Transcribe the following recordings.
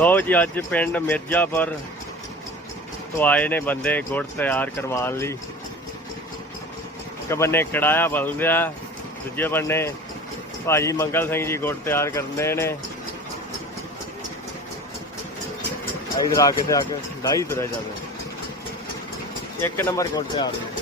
ਲਓ ਜੀ, ਅੱਜ ਪਿੰਡ ਮਿਰਜ਼ਾਪੁਰ ਤੋਂ ਆਏ ਨੇ ਬੰਦੇ ਗੁੜ ਤਿਆਰ ਕਰਵਾਉਣ ਲਈ। ਇੱਕ ਬੰਨੇ ਕੜਾਇਆ ਬਲਦਿਆ, ਦੂਜੇ ਬੰਨੇ ਭਾਜੀ ਮੰਗਲ ਸਿੰਘ ਜੀ ਗੁੜ ਤਿਆਰ ਕਰਦੇ ਨੇ। ਇਧਰ ਆ ਕੇ ਤੇ ਆ ਕੇ ਡਾਈ ਤੁਰਿਆ ਜਾਵੇ ਇੱਕ ਨੰਬਰ ਗੁੜ ਤਿਆਰ। ਨੇ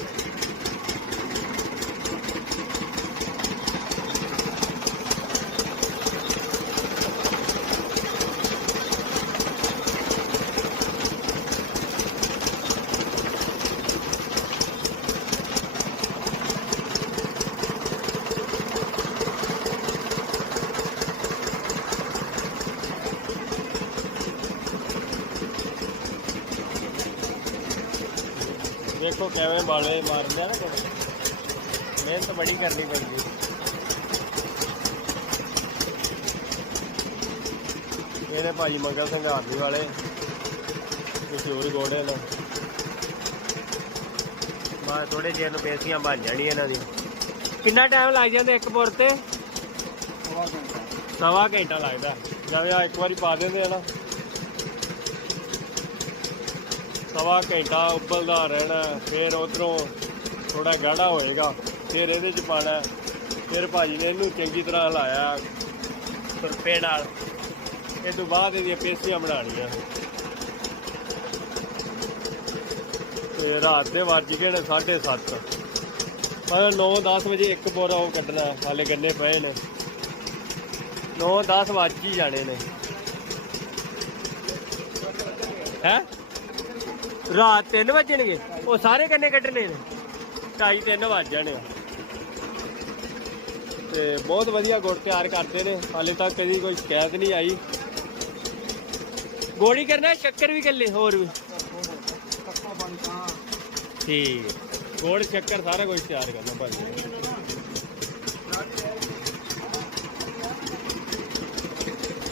ਦੇਖੋ ਕਿਵੇਂ ਬਾਲੇ ਮਾਰਦੇ ਆ ਨਾ ਮਿਹਨਤ ਬੜੀ ਕਰਨੀ ਪੈਂਦੀ। ਇਹਨੇ ਭਾਜੀ ਮੰਗਲ ਸਿੰਘ ਆਰਮੀ ਵਾਲੇ ਮਸ਼ਹੂਰ ਗੋੜੇ ਨੇ। ਬਾ ਥੋੜੇ ਜਿਹੇ ਨੂੰ ਪੇਸੀਆਂ ਬਣ ਜਾਣੀਆਂ ਇਹਨਾਂ ਦੀਆਂ। ਕਿੰਨਾ ਟਾਈਮ ਲੱਗ ਜਾਂਦਾ ਇੱਕ ਪੁਰ ਤੇ? ਸਵਾ ਘੰਟਾ। ਲੱਗਦਾ। ਜਿਵੇਂ ਆ ਇੱਕ ਵਾਰੀ ਪਾ ਦਿੰਦੇ ਆ ਨਾ। ਸਵਾ ਘੰਟਾ ਉਬਲਦਾ ਰਹਿਣਾ, ਫਿਰ ਉਧਰੋਂ ਥੋੜਾ ਗਾੜਾ ਹੋਏਗਾ, ਫਿਰ ਇਹਦੇ ਚ ਪਾਣਾ ਫਿਰ ਭਾਜੀ ਨੇ ਇਹਨੂੰ ਚੰਗੀ ਤਰ੍ਹਾਂ ਹਿਲਾਇਆ ਸੁਰਪੇ ਨਾਲ। ਇਹ ਤੋਂ ਬਾਅਦ ਇਹਦੀਆਂ ਪੇਸਟੀਆਂ ਬਣਾਉਣੀਆਂ। ਤੇ ਰਾਤ ਦੇ ਵੱਜ ਗਏ ਨੇ 7:30 ਪਰ 9-10 ਵਜੇ ਇੱਕ ਬੋਰਾ ਉਹ ਕੱਢਣਾ, ਹਾਲੇ ਗੰਨੇ ਪਏ ਨੇ। 9-10 ਵੱਜ ਹੀ ਜਾਣੇ ਨੇ। ਹੈ? ਰਾਤ 3 ਵਜਣਗੇ। ਉਹ ਸਾਰੇ ਕੰਨੇ ਕੱਢਣੇ ਨੇ। ਢਾਈ 3 ਵੱਜ ਜਾਣੇ ਤੇ ਬਹੁਤ ਵਧੀਆ ਗੁੜ ਤਿਆਰ ਕਰਦੇ ਨੇ। ਹਾਲੇ ਤੱਕ ਕਦੀ ਕੋਈ ਸ਼ਿਕਾਇਤ ਨਹੀਂ ਆਈ। ਗੋੜੀ ਕਰਨਾ ਸ਼ੱਕਰ ਵੀ ਕੱਲੇ ਹੋਰ ਵੀ। ਠੀਕ। ਗੁੜ ਸ਼ੱਕਰ ਸਾਰਾ ਕੁਝ ਤਿਆਰ ਕਰਨਾ ਭਾਜੀ।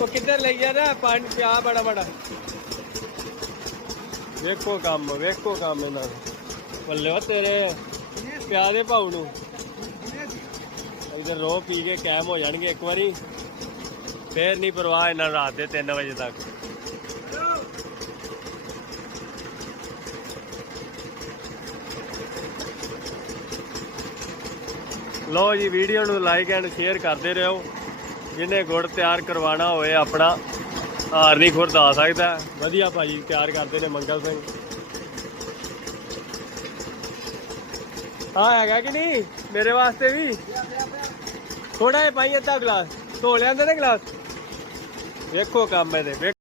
ਉਹ ਕਿੱਧਰ ਲਈ ਜਾਂਦਾ ਪਾਣੀ ਪਿਆ ਬੜਾ ਬੜਾ। ਵੇਖੋ ਕੰਮ ਵੇਖੋ ਕੰਮ ਇਹਨਾਂ ਦਾ। ਬੱਲੇ ਓ ਤੇਰੇ, ਪਿਆ ਭਾਉ ਨੂੰ। ਇਧਰ ਰੋ ਪੀ ਕੇ ਕੈਮ ਹੋ ਜਾਣਗੇ ਇੱਕ ਵਾਰੀ। ਫੇਰ ਨਹੀਂ ਪਰਵਾਹ ਇਹਨਾਂ ਰਾਤ ਦੇ 3 ਵਜੇ ਤੱਕ। ਲੋ ਜੀ, ਵੀਡੀਓ ਨੂੰ ਲਾਈਕ ਐਂਡ ਸ਼ੇਅਰ ਕਰਦੇ ਰਹੋ। ਜਿਹਨੇ ਗੁੜ ਤਿਆਰ ਕਰਵਾਉਣਾ ਹੋਵੇ ਆਪਣਾ। ਹਾਰ ਨਹੀਂ ਖੁਰਦ ਆ ਸਕਦਾ। ਵਧੀਆ ਭਾਜੀ ਤਿਆਰ ਕਰਦੇ ਨੇ ਮੰਗਲ ਸਿੰਘ। ਹਾਂ ਹੈਗਾ ਕਿ ਨਹੀਂ? ਮੇਰੇ ਵਾਸਤੇ ਵੀ? ਥੋੜਾ ਜਿਹਾ ਪਾਈ ਅੱਧਾ ਗਲਾਸ। ਧੋ ਲਿਆਂਦੇ ਨੇ ਗਲਾਸ? ਵੇਖੋ ਕੰਮ ਇਹਦੇ, ਵੇਖੋ।